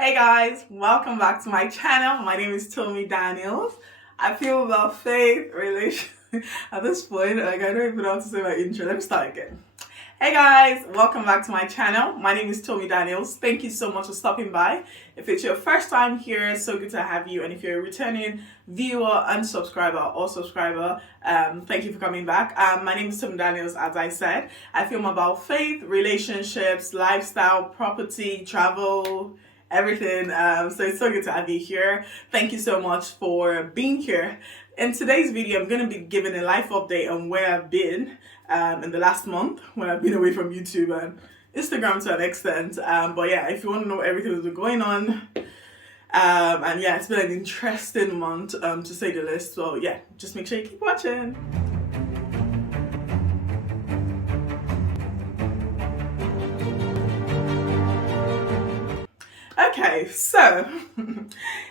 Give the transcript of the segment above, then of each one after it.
Hey guys, welcome back to my channel. My name is Tommy Daniels. I feel about faith, relation. At this point, I don't even know how to say my intro. Let me start again. Hey guys, welcome back to my channel. My name is Tommy Daniels. Thank you so much for stopping by. If it's your first time here, it's so good to have you. And if you're a returning viewer and subscriber or subscriber, thank you for coming back. My name is Tommy Daniels. As I said, I film about faith, relationships, lifestyle, property, travel, everything. So it's so good to have you here. Thank you so much for being here. In today's video, I'm going to be giving a life update on where I've been in the last month when I've been away from YouTube and Instagram to an extent. But yeah, if you want to know everything that's been going on, and yeah, it's been an interesting month to say the least. So yeah, just make sure you keep watching. Okay, so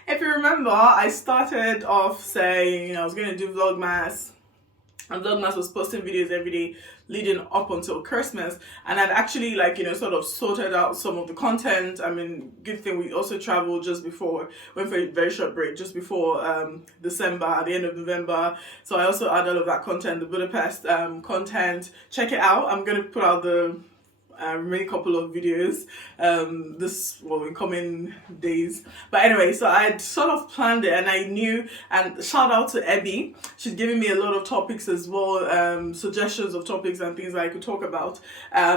if you remember, I started off saying I was going to do Vlogmas, and Vlogmas was posting videos every day leading up until Christmas, and I'd actually sort of sorted out some of the content. I mean, good thing we also traveled just before, went for a very short break just before December, at the end of November. So I also added all of that content, the Budapest content. Check it out. I'm going to put out the remaining couple of videos in coming days. But anyway, so I sort of planned it, and I knew, and shout out to Abby, she's giving me a lot of topics as well, suggestions of topics and things that I could talk about.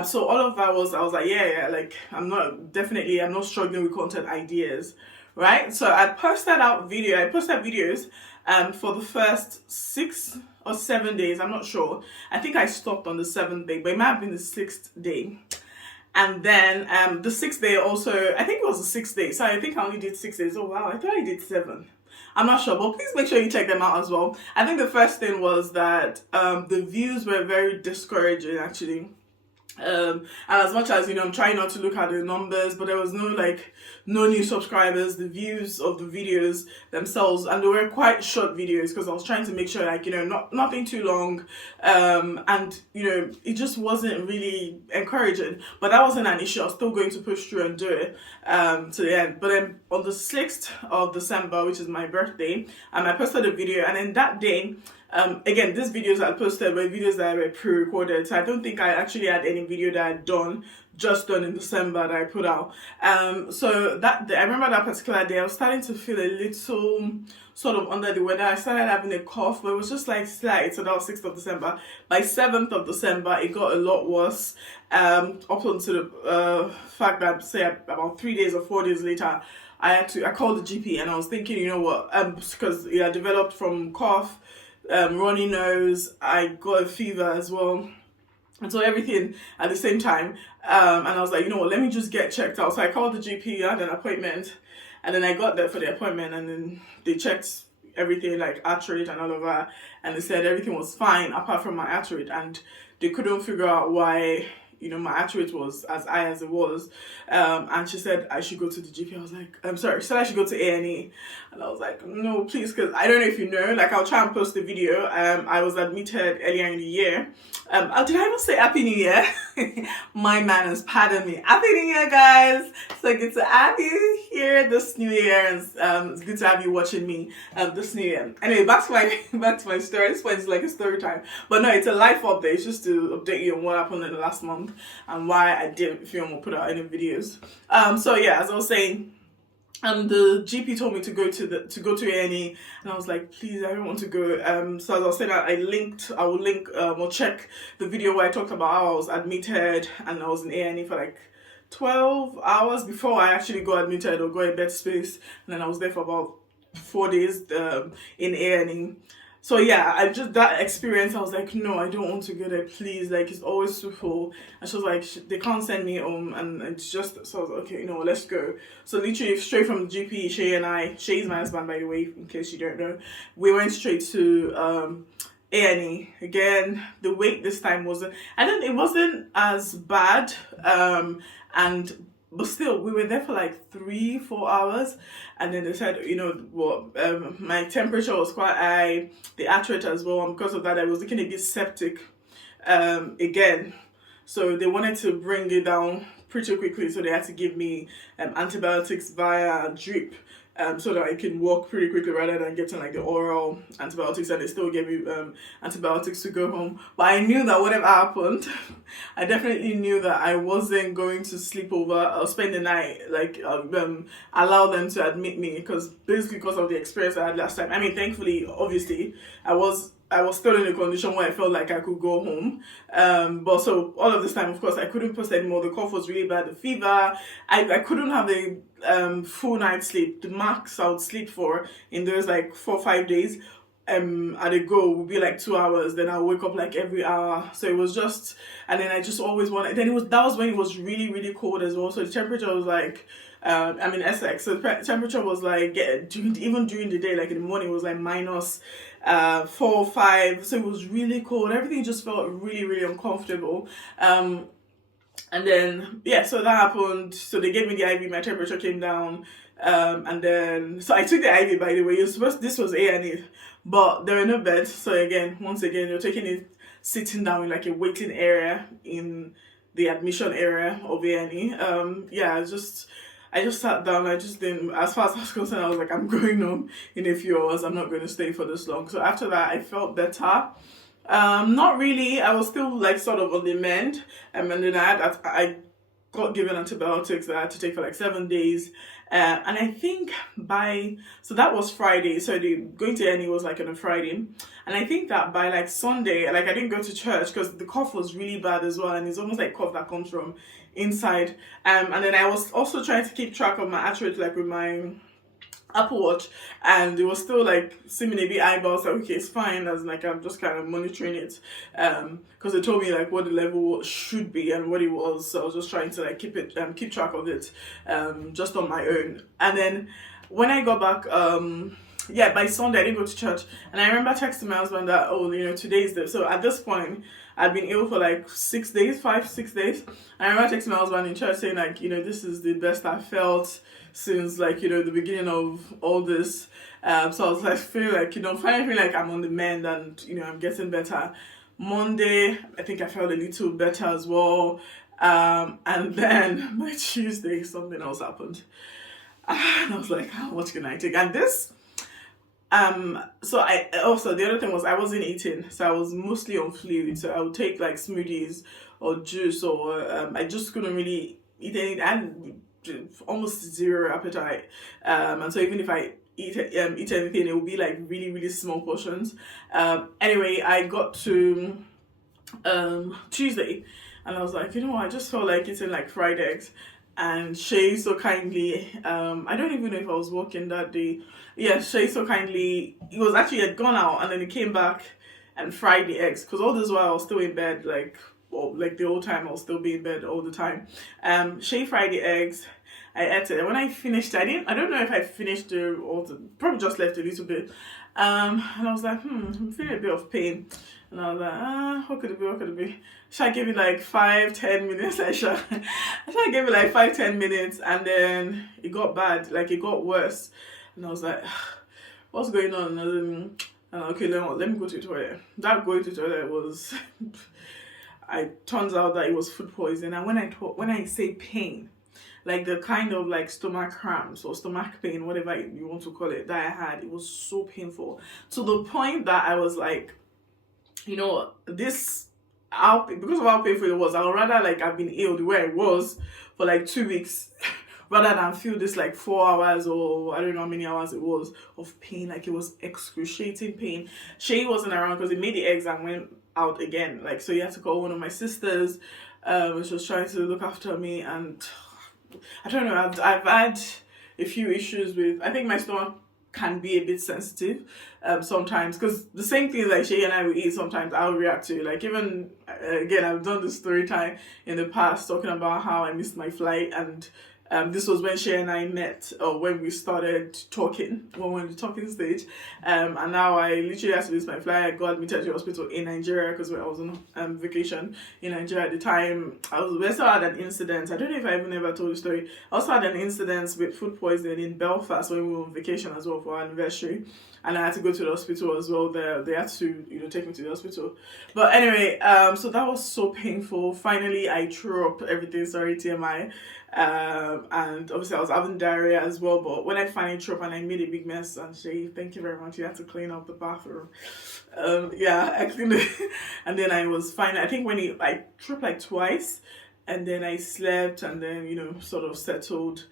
So all of that I was like, I'm not struggling with content ideas, right? So I posted videos for the first 6 or 7 days, I'm not sure. I think I stopped on the 7th day, but it might have been the 6th day. And then the 6th day also, I think it was the 6th day. So I think I only did 6 days. Oh wow, I thought I did 7. I'm not sure, but please make sure you check them out as well. I think the first thing was that the views were very discouraging actually. And as much as I'm trying not to look at the numbers, but there was no new subscribers. The views of the videos themselves, and they were quite short videos because I was trying to make sure nothing too long, and it just wasn't really encouraging. But that wasn't an issue. I was still going to push through and do it to the end. But then on the 6th of December, which is my birthday, I posted a video, and then that day, again, these videos I posted were videos that were pre-recorded, so I don't think I actually had any video that I'd just done in December that I put out. So that day, I remember that particular day, I was starting to feel a little sort of under the weather. I started having a cough, but it was just slight. So that was 6th of December. By 7th of December, it got a lot worse. Up until the fact that, say, about 3 days or 4 days later, I called the GP, and I was thinking, because it had developed from cough, runny nose, I got a fever as well, and so everything at the same time, and I was like, let me just get checked out. So I called the GP, I had an appointment, and then I got there for the appointment, and then they checked everything, like heart rate and all of that, and they said everything was fine apart from my heart rate, and they couldn't figure out why my heart rate was as high as it was, and she said I should go to the GP. I was like, I'm sorry, she said I should go to A&E, and I was like, no, please, because I don't know if you know, I'll try and post the video. I was admitted earlier in the year. Did I even say Happy New Year? My manners, pardon me. Happy New Year, guys. So good to have you here this new year, and it's good to have you watching me this new year. Anyway, back to my story. This point is like a story time, but no, it's a life update. It's just to update you on what happened in the last month and why I didn't film or put out any videos. So yeah, as I was saying, the GP told me to go to A&E, and I was like, please, I don't want to go. So as I was saying, I will link or check the video where I talked about how I was admitted, and I was in A&E for 12 hours before I actually got admitted or got a bed space, and then I was there for about 4 days in A&E. So yeah, that experience, I was like, no, I don't want to go there, please. It's always so full. And she was like, they can't send me home, and it's just, so I was like, okay, let's go. So literally straight from the GP, Shay is my husband, by the way, in case you don't know. We went straight to A&E. Again, the wait this time it wasn't as bad, but still, we were there for 3-4 hours, and then they said, my temperature was quite high, the heart rate as well, and because of that, I was looking a bit septic again. So they wanted to bring it down pretty quickly, so they had to give me antibiotics via drip. So that I can walk pretty quickly rather than getting like the oral antibiotics, and they still gave me antibiotics to go home. But I knew that whatever happened, I definitely knew that I wasn't going to sleep over or spend the night, like allow them to admit me, because of the experience I had last time. I mean, thankfully, obviously, I was still in a condition where I felt like I could go home. But so all of this time, of course, I couldn't post anymore. The cough was really bad, the fever. I couldn't have a full night's sleep. The max I would sleep for in those like 4 or 5 days at a go would be like 2 hours. Then I'll wake up like every hour. So it was just, and then I just always wanted, that was when it was really, really cold as well. So the temperature was like, I'm in Essex, so the temperature was like, even during the day, like in the morning, it was like minus 4 or 5, so it was really cold. Everything just felt really, really uncomfortable. And then, yeah, so that happened. So they gave me the IV, my temperature came down. And then, so I took the IV, by the way. This was A&E, but there were no beds. So once again, you're taking it sitting down in like a waiting area in the admission area of A&E. I just sat down. I just didn't, as far as I was concerned, I was like, I'm going home in a few hours. I'm not going to stay for this long. So after that, I felt better. Not really. I was still like sort of on the mend. And then I got given antibiotics that I had to take for like 7 days. And I think so that was Friday. So going to A&E was like on a Friday. And I think that by like Sunday, like I didn't go to church because the cough was really bad as well. And it's almost like cough that comes from inside. And then I was also trying to keep track of my heart rate, like with my Apple Watch, and it was still like seeming a bit high, but I was like, okay, it's fine, as like I'm just kind of monitoring it, because they told me like what the level should be and what it was, so I was just trying to like keep track of it, just on my own. And then when I got back, by Sunday I didn't go to church, and I remember texting my husband that, today is so at this point I'd been ill for like 6 days, 5-6 days. And I remember texting my husband in church saying like, this is the best I felt since like, the beginning of all this. So I was like, feeling like, finally feeling like I'm on the mend and, I'm getting better. Monday, I think I felt a little better as well. And then by Tuesday, something else happened. And I was like, what can I take? And this, so the other thing was I wasn't eating, so I was mostly on fluid. So I would take like smoothies or juice, or I just couldn't really eat anything, and almost zero appetite. And so even if I eat anything, it would be like really, really small portions. Anyway, I got to Tuesday, and I was like, I just felt like eating like fried eggs. And Shay so kindly, I don't even know if I was working that day. Yeah, Shay so kindly, he had gone out, and then he came back and fried the eggs, because all this while I was still in bed, like the whole time I'll still be in bed all the time. Shay fried the eggs. I ate it, and when I finished, I don't know if I finished probably just left a little bit. And I was like, I'm feeling a bit of pain. And I was like, what could it be? Should I give it like 5-10 minutes? I should give it like 5-10 minutes, and then it got bad, like it got worse. And I was like, what's going on? And okay, let me go to the toilet. That going to the toilet was, turns out that it was food poisoning. And when I say pain, like the kind of like stomach cramps or stomach pain, whatever you want to call it, that I had, it was so painful, to the point that I was like, because of how painful it was, I would rather like I've been ill the way I was for like 2 weeks rather than feel this like 4 hours, or I don't know how many hours it was, of pain. Like it was excruciating pain. Shay wasn't around because he made the eggs and went out again. Like, so he had to call one of my sisters, which was trying to look after me. And I don't know, I've had a few issues with, I think my stomach can be a bit sensitive sometimes, because the same things like Shay and I will eat, sometimes I'll react to. Like even again, I've done this story time in the past talking about how I missed my flight, and This was when Shay and I met, or when we started talking, when we were in the talking stage. And now I literally had to lose my flight. I got admitted to the hospital in Nigeria because I was on vacation in Nigeria at the time. We also had an incident. I don't know if I even ever told the story. I also had an incident with food poisoning in Belfast when we were on vacation as well for our anniversary. And I had to go to the hospital as well. They had to, take me to the hospital. But anyway, so that was so painful. Finally, I threw up everything. Sorry, TMI. And obviously I was having diarrhea as well. But when I finally threw up and I made a big mess, and Shay, thank you very much. You had to clean up the bathroom. I cleaned it. And then I was fine. I think I threw up like twice. And then I slept and then, sort of settled.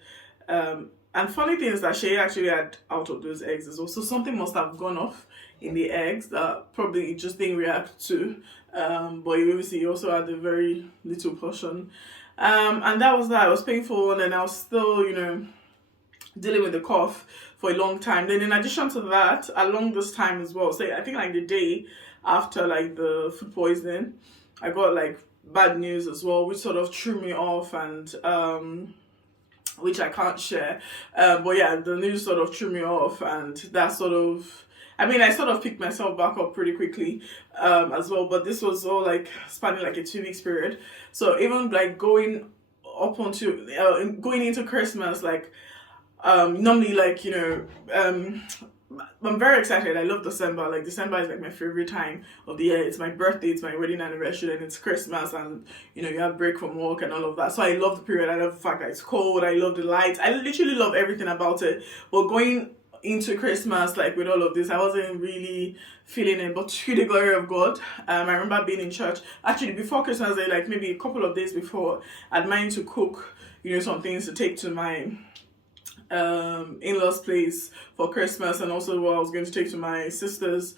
And funny thing is that Shay actually had out of those eggs as well. So something must have gone off in the eggs that probably it just didn't react to. But obviously he also had a very little portion. And that was that. It was painful, and then I was still, dealing with the cough for a long time. Then in addition to that, along this time as well, so I think like the day after like the food poisoning, I got like bad news as well, which sort of threw me off, and which I can't share. But yeah, the news sort of threw me off, and that sort of, I sort of picked myself back up pretty quickly as well. But this was all like spanning like a 2 weeks period. So even like going into Christmas, like normally like, I'm very excited. I love December. Like December is like my favorite time of the year. It's my birthday, it's my wedding anniversary, and it's Christmas, and you have break from work and all of that. So I love the period. I love the fact that it's cold. I love the lights. I literally love everything about it. But going into Christmas, like with all of this, I wasn't really feeling it, but to the glory of God. I remember being in church actually before Christmas Day, like maybe a couple of days before. I'd managed to cook, some things to take to my in-laws place for Christmas, and also what I was going to take to my sister's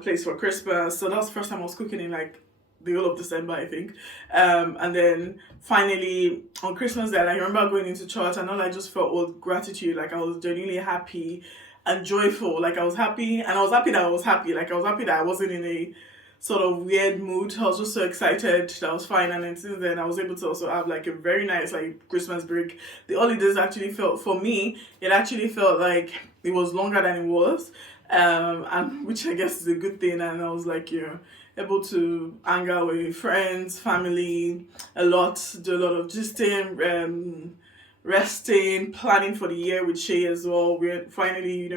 place for Christmas. So that was the first time I was cooking in like the whole of December, I think. And then finally on Christmas Day, I remember going into church, and all I just felt was gratitude. Like I was genuinely happy and joyful. Like I was happy, and I was happy that I was happy. Like I was happy that I wasn't in a sort of weird mood. I was just so excited that I was fine. And then since then I was able to also have like a very nice like Christmas break. The holidays actually felt, for me, it actually felt like it was longer than it was, and which I guess is a good thing. And I was like, able to hang out with friends, family a lot, do a lot of gisting, resting, planning for the year with Shay as well. We finally,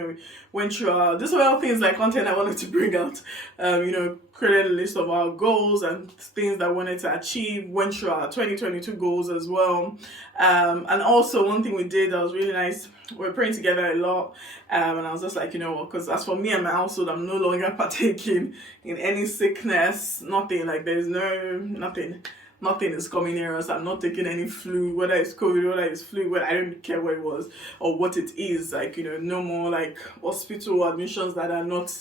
went through these were all things like content I wanted to bring out. Created a list of our goals and things that I wanted to achieve. Went through our 2022 goals as well. And also one thing we did that was really nice, we were praying together a lot. And I was just like, because as for me and my household, I'm no longer partaking in any sickness, nothing. Like there's nothing is coming near us. I'm not taking any flu, whether it's COVID, whether it's flu, I don't care what it was or what it is. Like, no more like hospital admissions that are not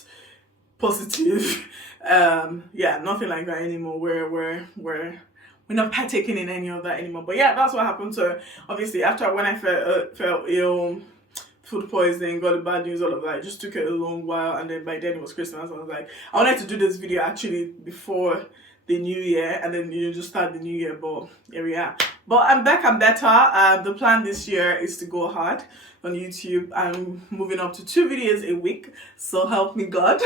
positive. Nothing like that anymore. We're not partaking in any of that anymore. But yeah, that's what happened. So obviously after when I felt ill, food poisoning, got the bad news, all of that, it just took a long while. And then by then it was Christmas. I was like, I wanted to do this video actually before the new year, and then just start the new year, but here we are. But I'm back and better. The plan this year is to go hard on YouTube. I'm moving up to 2 videos a week, so help me God. 2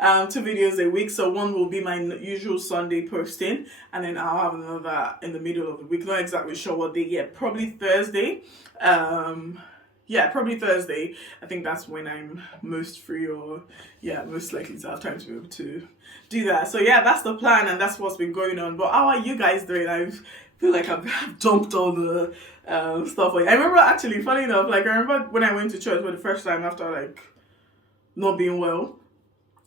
videos a week. So one will be my usual Sunday posting, and then I'll have another in the middle of the week. Not exactly sure what day yet. Probably Thursday. Probably Thursday. I think that's when I'm most free, or most likely to have time to be able to do that. So yeah, that's the plan, and that's what's been going on. But how are you guys doing? I feel like I've dumped all the stuff. I remember actually, funny enough, like I remember when I went to church for the first time after like not being well.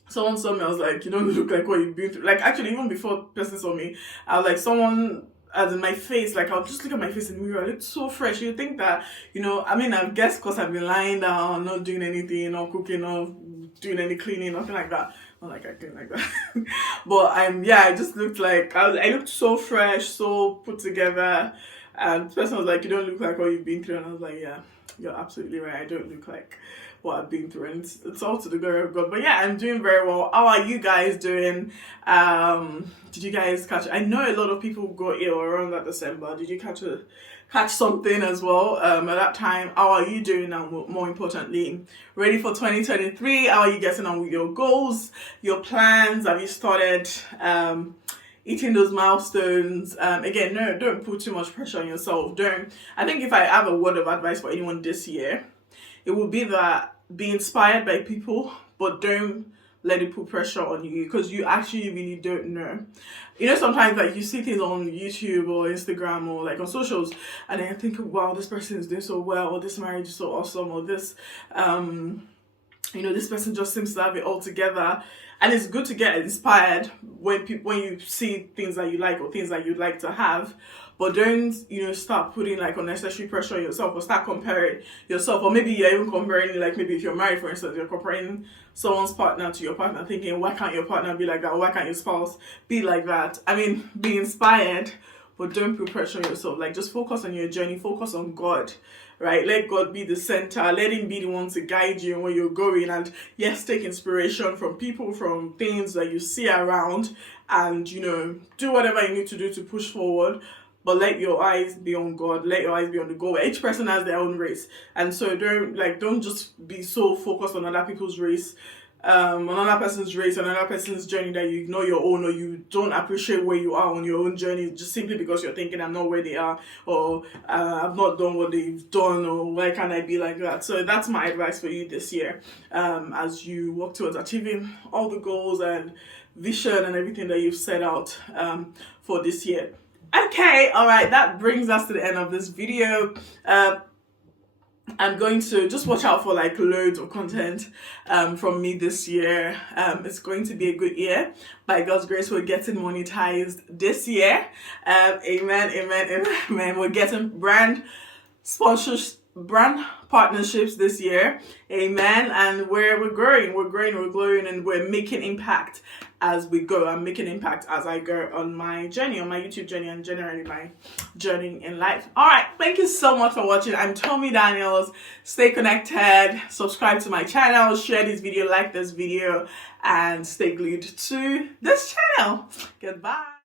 Someone saw me, I was like, you don't look like what you've been through. Like actually, even before person saw me, I was like, someone as in my face, like I'll just look at my face in the mirror, I look so fresh. You think that, I guess because I've been lying down, not doing anything, not cooking, not doing any cleaning, nothing like that. Not like I clean like that. But I just looked like, I looked so fresh, so put together. And the person was like, you don't look like what you've been through. And I was like, yeah, you're absolutely right. I don't look like what I've been through. And it's all to the glory of God. But yeah, I'm doing very well. How are you guys doing? Did you guys catch, I know a lot of people got ill around that December. Did you catch something as well at that time? How are you doing now? More importantly, ready for 2023? How are you getting on with your goals, your plans? Have you started eating those milestones? Again, no, don't put too much pressure on yourself. I think if I have a word of advice for anyone this year, it would be that be inspired by people, but don't let it put pressure on you, because you actually really don't know. You know, sometimes like you see things on YouTube or Instagram or like on socials, and then you think, wow, this person is doing so well, or this marriage is so awesome, or this this person just seems to have it all together. And it's good to get inspired when you see things that you like or things that you'd like to have. But don't, start putting like unnecessary pressure on yourself, or start comparing yourself. Or maybe you're even comparing, like maybe if you're married, for instance, you're comparing someone's partner to your partner, thinking, why can't your partner be like that? Or why can't your spouse be like that? I mean, be inspired, but don't put pressure on yourself. Like, just focus on your journey, focus on God, right? Let God be the center. Let Him be the one to guide you and where you're going. And yes, take inspiration from people, from things that you see around, and, do whatever you need to do to push forward. But let your eyes be on God. Let your eyes be on the goal. Each person has their own race. And so don't just be so focused on other people's race, another person's race, another person's journey, that you ignore your own, or you don't appreciate where you are on your own journey, just simply because you're thinking, I'm not where they are, or I've not done what they've done, or why can't I be like that? So that's my advice for you this year, as you work towards achieving all the goals and vision and everything that you've set out for this year. Okay, all right, that brings us to the end of this video. I'm going to just watch out for like loads of content from me this year. It's going to be a good year. By God's grace, we're getting monetized this year. Amen, amen, amen. We're getting brand partnerships this year. Amen. And we're growing, and we're making impact as we go. I'm making impact as I go on my journey, on my YouTube journey, and generally my journey in life. All right, thank you so much for watching. I'm Tomi Daniels. Stay connected, subscribe to my channel, share this video, like this video, and stay glued to this channel. Goodbye.